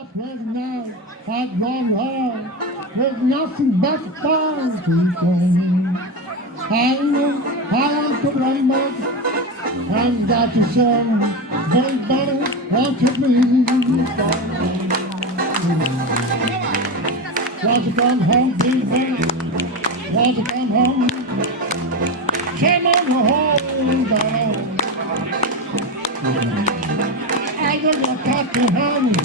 up right now, I'd gone home with nothing but fun to play. I know I am to remember, and got to show, everybody wants to be. Want to come home, baby? Want to come home? Came on the home, down. I just got to home.